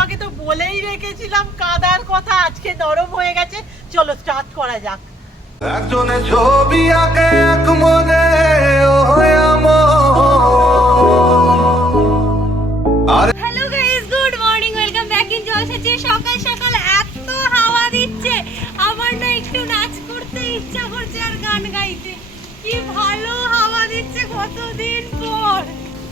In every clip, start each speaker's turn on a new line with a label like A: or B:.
A: ব্লগে তো বলেই রেখেছিলাম কাদার কথা আজকে নরম হয়ে গেছে। চলো স্টার্ট করা যাক।
B: একজনে ছবি আঁকে এক মনে
C: hello guys good morning welcome back in জলসাচি সকাল সকাল এত হাওয়া দিচ্ছে আমার না একটু নাচ করতে ইচ্ছা করছে আর গান গাইতে। কি ভালো হাওয়া দিচ্ছে কতদিন পর।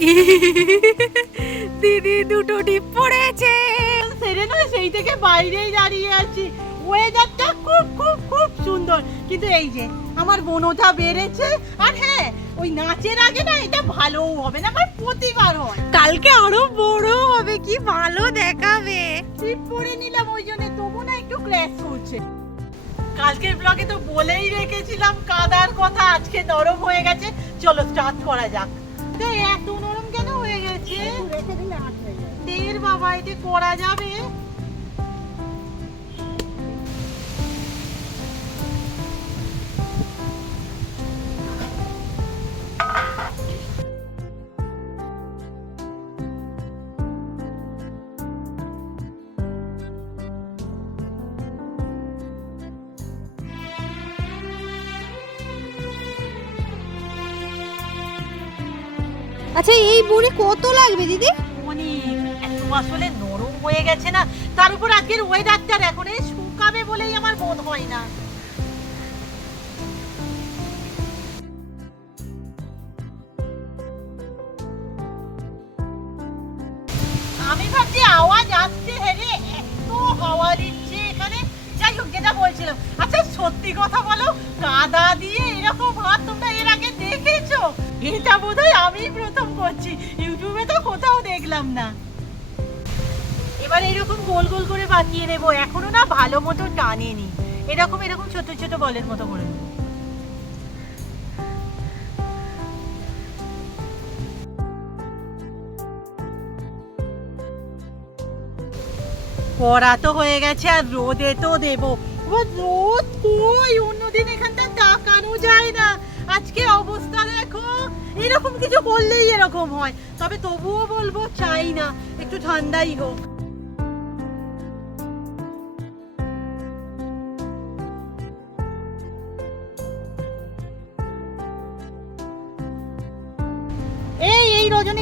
C: দিদি দুটো ডিপ পড়েছে।
A: না সেই থেকে বাইরেই দাঁড়িয়ে আছি। ওয়েদারটা খুব খুব খুব সুন্দর। কিন্তু এই যে আমার বনটা বেড়েছে আর হ্যাঁ ওই নাচের আগে না এটা ভালোও হবে না আমার প্রতিবার হয়।
C: কালকে আরও বড় হবে কি ভালো দেখাবে।
A: টিপ পরে নিলাম ওই জন্য তবু না একটু ক্র্যাশ করছে। কালকের ব্লগে তো বলেই রেখেছিলাম কাদার কথা আজকে নরম হয়ে গেছে। চলো স্টার্ট করা যাক। তো এত এটা করা যাবে?
C: আচ্ছা এই বুড়ি কত লাগবে দিদি?
A: অনেক। আসলে নরম হয়ে গেছে না। তার উপর আজকের ওয়েদারটা দেখো রে, শুকাবে বলেই আমার বোধ হয় না। আমি ভাবছি আওয়াজ আসছে হেরে এত হাওয়া দিচ্ছে এখানে। যাই হোক, যেটা বলছিলাম। আচ্ছা সত্যি কথা বলো, কাদা দিয়ে এরকম হাত তোমরা এর আগে দেখেছ? এটা বোধহয় আমি প্রথম করছি। ইউটিউবে তো কোথাও দেখলাম না। এবার এরকম গোল গোল করে বাকিয়ে নেব। এখনও না ভালো মতো টানেনি। এরকম এরকম ছোট ছোট বলের মতো করে। করা তো হয়ে গেছে, আর রোদে তো দেবো। রোদ কই? অন্যদিন এখানটা তাকানো যায় না। আজকে অবস্থা দেখো, এরকম কিছু বললেই এরকম হয়। তবে তবুও বলব, চাই না। একটু ঠান্ডাই হোক।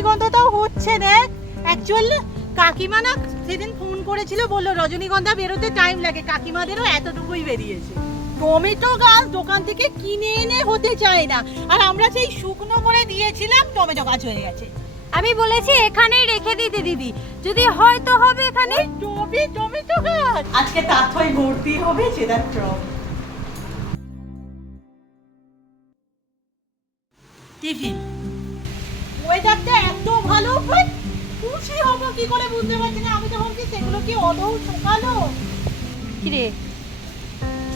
A: রজনীগন্ধাটাও হচ্ছে দেখ। অ্যাকচুয়ালি কাকিমা না সেদিন ফোন করেছিল বলল রজনীগন্ধা বেরোতে টাইম লাগে। কাকিমাদেরও এতটুকুই বেরিয়েছে। টমেটো গাছ দোকান থেকে কিনে এনে হতে চায় না। আর আমরা সেই শুকনো করে দিয়েছিলাম টমেটো গাছ হয়ে গেছে।
C: আমি বলেছি এখানেই রেখে দিতে দিদি। যদি হয় তো হবে এখানে।
A: টবে টমেটো গাছ। আজকে তাথই ভর্তি হবে ট্রম টিফিন। ওয়েদারটা এত ভালো? খুশি হব কি করে বুঝতে পারছি না। আমি তো ভাবছি সেগুলো কি অদৌ শুকালো?
C: কিরে?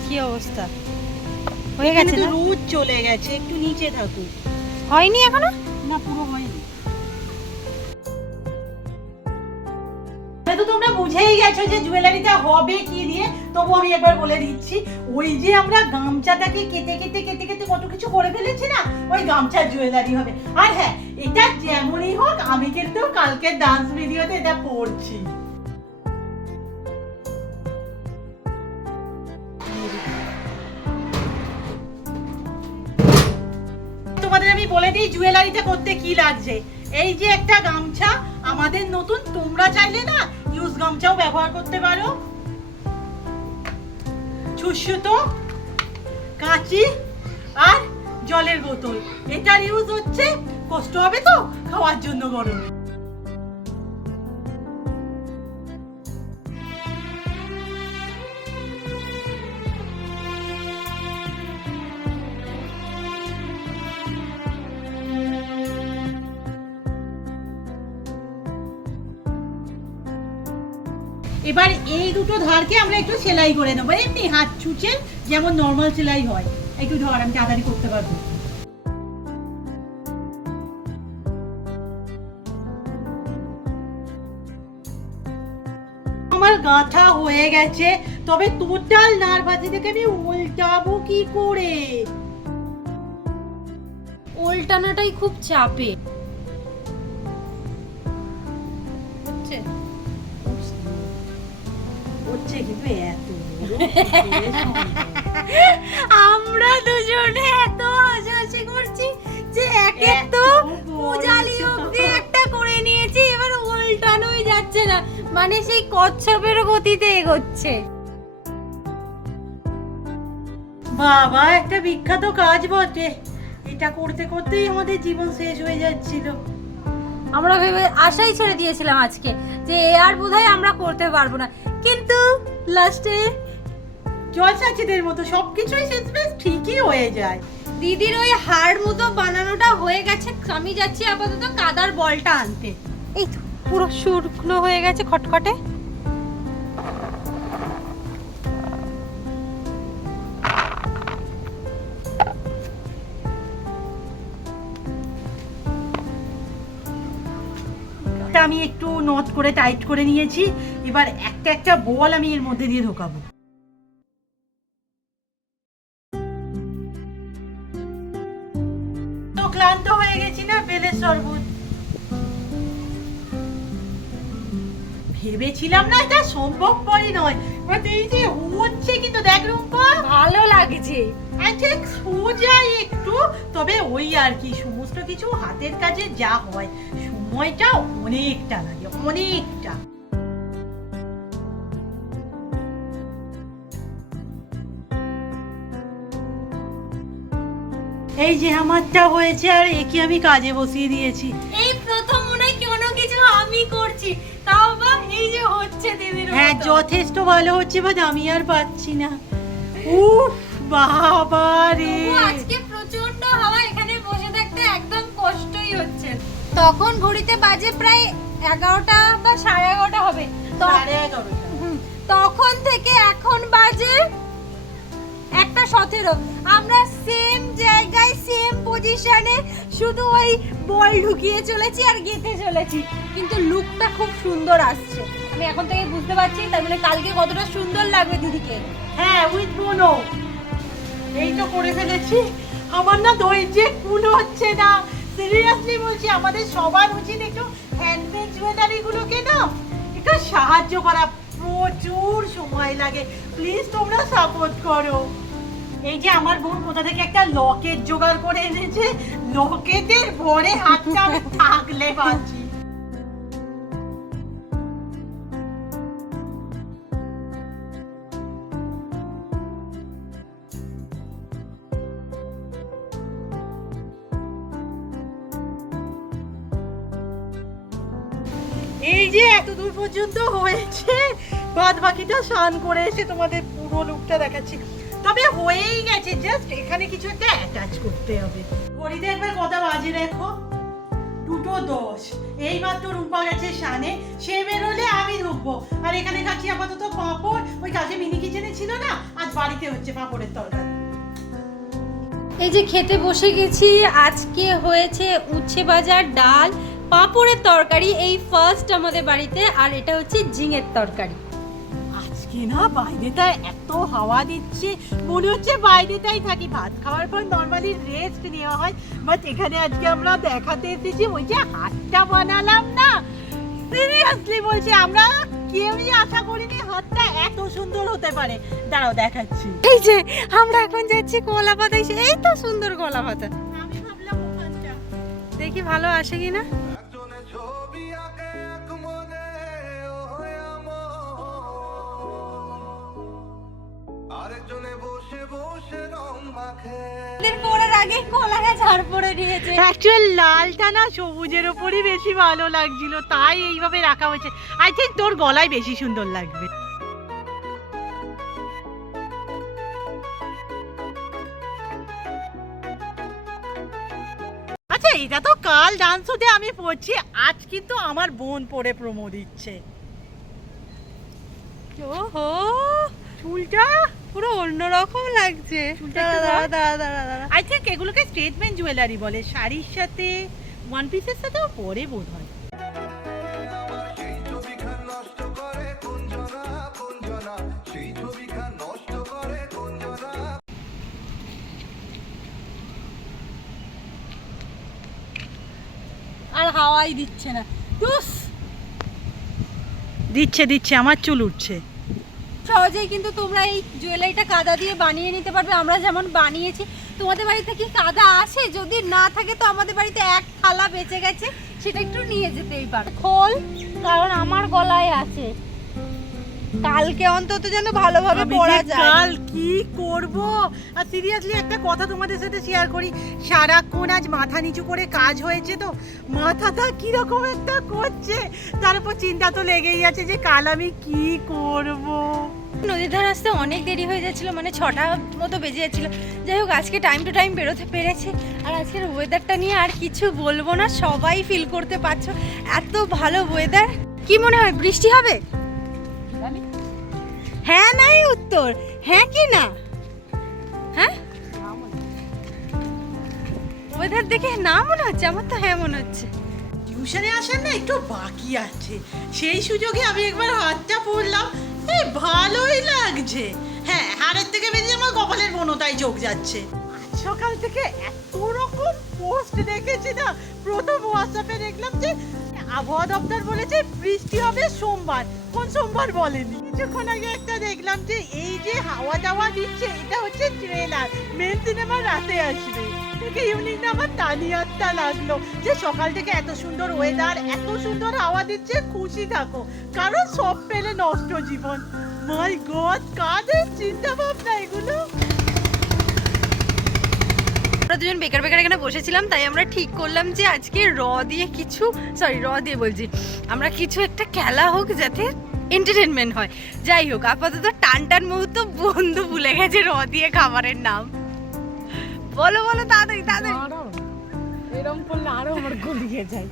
C: কি অবস্থা? হয়ে গেছে না?
A: রোদ চলে গেছে একটু নিচে থাকুক
C: হয়নি এখনও?
A: না পুরো হয়নি। তো তোমরা বুঝেই গেছো যে জুয়েলারিটা হবে কি তবু আমি একবার বলে দিচ্ছি, ওই যে আমরা গামছাটাকে কেটে কেটে কেটে কেটে কত কিছু করে ফেলেছি না, ওই গামছার জুয়েলারি হবে। আর হ্যাঁ এটা যেমনই হোক, আমি কিন্তু কালকে ডান্স ভিডিওতে এটা পড়ছি। তোমাদের আমি বলে দিই জুয়েলারিটা করতে কি লাগছে? এই যে একটা গামছা, আমাদের নতুন, তোমরা চাইলে না ইউজ গামছাও ব্যবহার করতে পারো। ছুসুতো কাঁচি আর জলের বোতল। এটার ইউজ হচ্ছে কষ্ট হবে তো খাওয়ার জন্য গরমে। এবার এই দুটো ধারকে আমরা একটু সেলাই করে নেব। এমনি হাত ছুঁচে যেমন নর্মাল সেলাই হয়। একটু ধর আমি তাড়াতাড়ি করতে পারব। আমার গাঁথা হয়ে গেছে তবে টোটাল নার্ভাসি থেকে আমি উল্টাবো কি করে?
C: ওল্টানাটাই খুব চাপে। হচ্ছে
A: কিন্তু এত
C: আমরা দুজনে এত হাসাহাসি করছি যে একে তো পূজালি অব্দি একটা করে নিয়েছি এবার উল্টানোই যাচ্ছে না মানে সেই কচ্ছপের গতিতে এগোচ্ছে
A: বাবা একটা বিখ্যাত কাজ বটে এটা করতে করতেই আমাদের জীবন শেষ হয়ে যাচ্ছিল
C: আমরা ভেবে আশাই ছেড়ে দিয়েছিলাম আজকে যে এ আর বোধহয় আমরা করতে পারব না কিন্তু লাস্টে
A: জলসাচিদের মতো সবকিছুই শেষমেশ ঠিকই হয়ে যায়।
C: দিদির ওই হাড় মতো বানানোটা হয়ে গেছে আমি যাচ্ছি আপাতত কাদার বলটা আনতে। এই তো পুরো শুকনো হয়ে গেছে খটখটে।
A: আমি একটু নট করে টাইট করে নিয়েছি। এবার একটা একটা বল আমি এর মধ্যে দিয়ে ঢোকাবো। তো ক্লান্ত হয়ে গেছি না বেলের শরবত? ভেবেছিলাম না এটা সম্ভবপরই নয়। বাট এই যে হচ্ছে কিন্তু দেখ রুম্পা।
C: ভালো লাগছে।
A: আচ্ছা সোজাই একটু তবে ওই আর কি সমস্ত কিছু হাতের কাজে যা হয়। সময়টা অনেকটা লাগে অনেকটা। এই যে আমারটা হয়েছে আর একে আমি কাজে বসিয়ে দিয়েছি।
C: এই প্রথম মনে হয় কোনো কিছু আমি করছি তাও বা এই যে হচ্ছে দিদির
A: হ্যাঁ যথেষ্ট ভালো হচ্ছে বাট আমি আর পাচ্ছি না। উফ বাবা রে।
C: আজকে প্রচণ্ড হাওয়া এখানে বসে থাকতে একদম কষ্টই হচ্ছে। তখন ঘড়িতে বাজে প্রায় এগারোটা বা সাড়ে এগারোটা হবে।
A: সাড়ে এগারোটা।
C: তখন থেকে এখন বাজে একটা সতেরো। আমরা সেম জায়গায় সেম পজিশনে শুধু ওই বল ঢুকিয়ে চলেছি আর গেঁথে চলেছি। কিন্তু লুকটা খুব সুন্দর আসছে। আমি এখন থেকে বুঝতে পারছি, তার মানে কালকে কতটা সুন্দর লাগবে দিদিকে।
A: হ্যাঁ উইথ বোনো এই তো করে ফেলেছি। আমার না ধৈর্যে কুল হচ্ছে না। সিরিয়াসলি বলছি, আমাদের সবার উচিত একটু হ্যান্ডমেড জুয়েলারি গুলোকে না, একটু সাহায্য করা। প্রচুর সময় লাগে। প্লিজ তোমরা সাপোর্ট করো। এই যে আমার বোন কোথা থেকে একটা লকেট জোগাড় করে এনেছে লকেটের ভরে হাতটা থাকলে পাচ্ছি এই যে এত দূর পর্যন্ত হয়েছে বাদ বাকিটা স্নান করে এসে তোমাদের পুরো লুকটা দেখাচ্ছি। তবে হয়েই গেছে জাস্ট এখানে কিছু একটা অ্যাটাচ করতে হবে। ঘড়িতে একবার কটা বাজে দেখো। দুটো দশ। এই মাত্র রুম্পা গেছে শানে সে বেরোলে আমি ঢুকবো। আর এখানে খাচ্ছি আপাতত পাঁপড়, ওই কাছে মিনি কিচেনে ছিল না, আজ বাড়িতে হচ্ছে পাঁপড়ের তরকারি।
C: এই যে খেতে বসে গেছি, আজকে হয়েছে উচ্ছে ভাজার ডাল, পাঁপড়ের তরকারি, এই ফার্স্ট আমাদের বাড়িতে, আর এটা হচ্ছে ঝিঙের তরকারি।
A: আজকে না বাইরেটা এত হাওয়া দিচ্ছে। মনে হচ্ছে বাইরেটাই থাকি। ভাত খাওয়ার পর নর্মালি রেস্ট নেওয়া হয়। বাট এখানে আজকে আমরা দেখাতে এসেছি ওই যে হাতটা বানালাম না। সিরিয়াসলি বলছি আমরা কেউই আশা করিনি হাতটা এত সুন্দর হতে পারে। দাঁড়াও দেখাচ্ছি।
C: এই যে আমরা এখন যাচ্ছি কলা পাতা এই তো সুন্দর কলা পাতা
A: আমি ভাবলাম
C: দেখি ভালো আসে কিনা। আগে কলা গাছ ঝাড় পড়ে নিয়েছে
A: অ্যাকচুয়াল লালটা না সবুজের ওপরই বেশি ভালো লাগছিল তাই এইভাবে রাখা হয়েছে। আই থিঙ্ক তোর গলায় বেশি সুন্দর লাগবে। আচ্ছা এটা তো কাল ডান্স হতে আমি পড়ছি আজ কিন্তু আমার বোন পড়ে প্রমো দিচ্ছে।
C: ওহো!
A: চুলটা
C: পুরো অন্যরকম লাগছে।
A: চুলটা
C: দাঁড়া দাঁড়া দাঁড়া দাঁড়া দাঁড়া।
A: আই থিঙ্ক এগুলোকে স্টেটমেন্ট জুয়েলারি বলে। শাড়ির সাথে ওয়ান পিসের সাথেও পরে বোধ হয়
C: আর হাওয়াই দিচ্ছে না।
A: দিচ্ছে দিচ্ছে আমার চুল উঠছে।
C: সহজেই কিন্তু তোমরা এই জুয়েলারিটা কাদা দিয়ে বানিয়ে নিতে পারবে। আমরা যেমন বানিয়েছি তোমাদের বাড়িতে কি কাদা আছে? যদি না থাকে তো আমাদের বাড়িতে এক থালা বেঁচে গেছে সেটা একটু নিয়ে যেতেই পারো। খোল কারণ আমার গলায় আছে। কালকে অন্তত যেন ভালোভাবে পড়া যায়।
A: কাল কি করব? আর সিরিয়াসলি একটা কথা তোমাদের সাথে শেয়ার করি। সারাক্ষণ আজ মাথা নিচু করে কাজ হয়েছে তো মাথাটা কীরকম একটা করছে? তার উপর চিন্তা তো লেগেই আছে যে কাল আমি কি করব?
C: নদীর ধারে আসতে অনেক দেরি হয়ে যাচ্ছিল মানে ছটা মতো বেজে যাচ্ছিল। যাই হোক, আজকে টাইম টু টাইম বেরোতে পেরেছে। আর আজকের ওয়েদারটা নিয়ে আর কিছু বলব না, সবাই ফিল করতে পারছ। এত ভালো ওয়েদার কি মনে হয়, বৃষ্টি হবে? হ্যাঁ নাই উত্তর। হ্যাঁ কি না? হ্যাঁ? ওয়েদার দেখে না মনে হচ্ছে, আমার তো হ্যাঁ মনে হচ্ছে।
A: টিউশনে আসার না, একটু বাকি আছে। সেই সুযোগে আমি একবার হাতটা পড়লাম এই ভালোই লাগছে। হ্যাঁ হাড়ের থেকে বেরিয়ে আমার কপালের বনতায় যোগ যাচ্ছে। সকাল থেকে এত রকম পোস্ট দেখেছি না। প্রথম হোয়াটসঅ্যাপে দেখলাম যে, আবহাওয়া দপ্তর বলেছে বৃষ্টি হবে সোমবার। কোন সোমবার বলেনি? কিছুক্ষণ আগে একটা দেখলাম যে, এই যে হাওয়া দাওয়া দিচ্ছে, এটা হচ্ছে ট্রেলার মেন সিনেমা রাতে আসবে। থেকে ইউনিকটা আমার তানিয়াত্তা লাগল। যে সকাল থেকে এত সুন্দর ওয়েদার এত সুন্দর হাওয়া দিচ্ছে, খুশি থাকো। কারণ সব পেলে নষ্ট জীবন। মাই গড কাদের চিন্তা ভাবনা এগুলো?
C: আমরা দুজন বেকার বেকার এখানে বসেছিলাম, তাই আমরা ঠিক করলাম যে আজকে র দিয়ে কিছু সরি র দিয়ে বলছি। আমরা কিছু একটা খেলা হোক যাতে এন্টারটেনমেন্ট হয়। যাই হোক, আপাতত টান টান মুহূর্ত বন্ধু ভুলে গেছে র দিয়ে খাবারের নাম। বলো বলো তাড়াতাড়ি তাড়াতাড়ি।
A: এরকম করলে আরও আমার গলিয়ে যায়।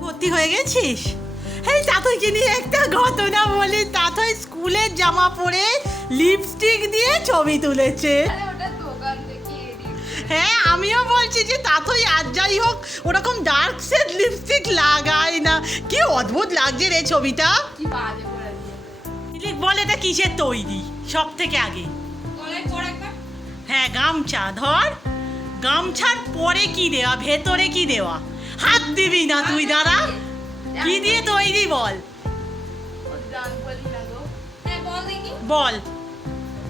A: ভর্তি হয়ে গেছিস? এই তাতইকে নিয়ে একটা ঘটনা বলি। তাতই স্কুলের জামা পরে লিপস্টিক দিয়ে ছবি তুলেছে। হ্যাঁ আমিও বলছি যে তাতই আর যাই হোক ওরকম ডার্ক শেড লিপস্টিক লাগায় না। কি অদ্ভুত লাগছে রে ছবিটা। বল এটা কিসের তৈরি? সব থেকে আগে হ্যাঁ গামছা। ধর গামছার পরে কি দেওয়া ভেতরে কি দেওয়া? হাত দিবি না তুই দাঁড়া কি দিয়ে তৈরি বল? বল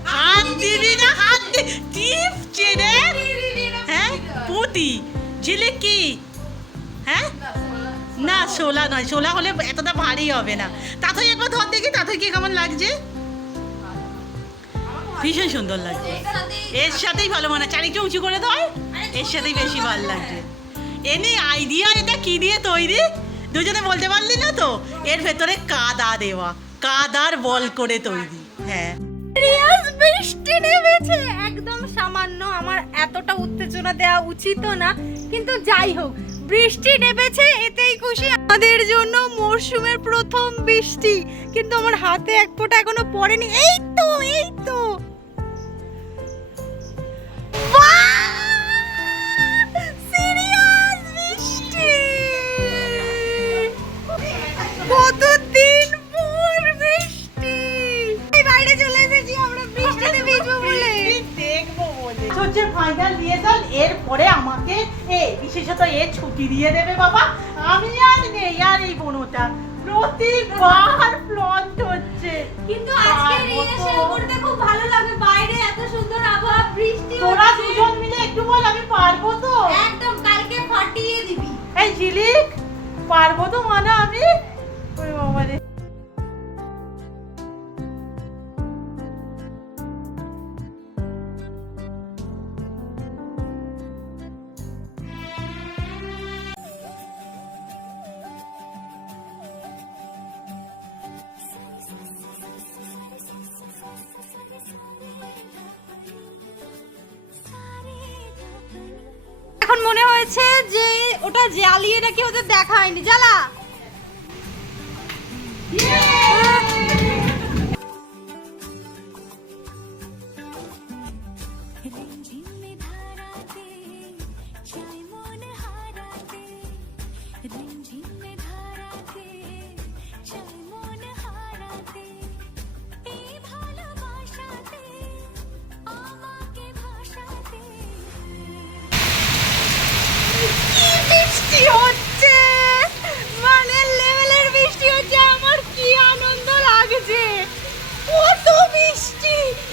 A: হাত দিবি না? হাত টিপ চেনে। হ্যাঁ পুঁতি। ঝিলিক কি? হ্যাঁ? না শোলা নয়। শোলা হলে এতটা ভারী হবে না। তাতেই একবার ধর দেখি তাতে কি কেমন লাগছে? ভীষণ সুন্দর লাগছে। এর সাথেই ভালো মানে চারিকে উঁচু করে ধর এর সাথেই বেশি ভালো লাগছে। এনি আইডিয়া এটা কি দিয়ে তৈরি? দুজনে বলতে পারলি না তো? এর ভেতরে কাদা দেওয়া, কাদার বল করে তৈরি হ্যাঁ।
C: রিয়াজ, বৃষ্টি নেমেছে। একদম সামান্য, আমার এতটা উত্তেজনা দেওয়া উচিত না। কিন্তু যাই হোক, বৃষ্টি নেমেছে, এতেই খুশি। আমাদের জন্য মরশুমের প্রথম বৃষ্টি। কিন্তু আমার হাতে এক ফোঁটা এখনও পড়েনি। এই তো এই তো। সিরিয়াস বৃষ্টি কতদিন পর বৃষ্টি বাইরে চলে এসেছি আমরা বৃষ্টিতে ভিজবো বলে।
A: দেখব বলে হচ্ছে ফাইনাল রিহার্সাল এরপরে আমাকে এ বিশেষত এ ছুটি দিয়ে দেবে বাবা। আমি আর নেই আর এই বোনটা। প্রতিবার ফ্লন্ট হচ্ছে।
C: কিন্তু আজকে করতে খুব ভালো লাগে
A: তোরা দুজন মিলে একটু বল আমি পারব তো?
C: একদম কালকে ফাটিয়ে দিবি।
A: এই ঝিলিক পারব তো
C: এখন মনে হয়েছে যে ওটা জ্বালিয়ে নাকি ওদের দেখা হয়নি জ্বালা।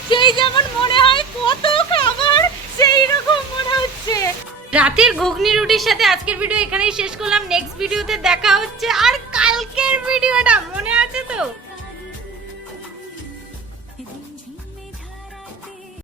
C: সেই যেমন মনে হয় কত খাবার, সেই রকম মনে হচ্ছে। রাতের ঘুগনি রুটির সাথে আজকের ভিডিও এখানেই শেষ করলাম। নেক্সট ভিডিওতে দেখা হচ্ছে আর কালকের ভিডিওটা মনে আছে তো?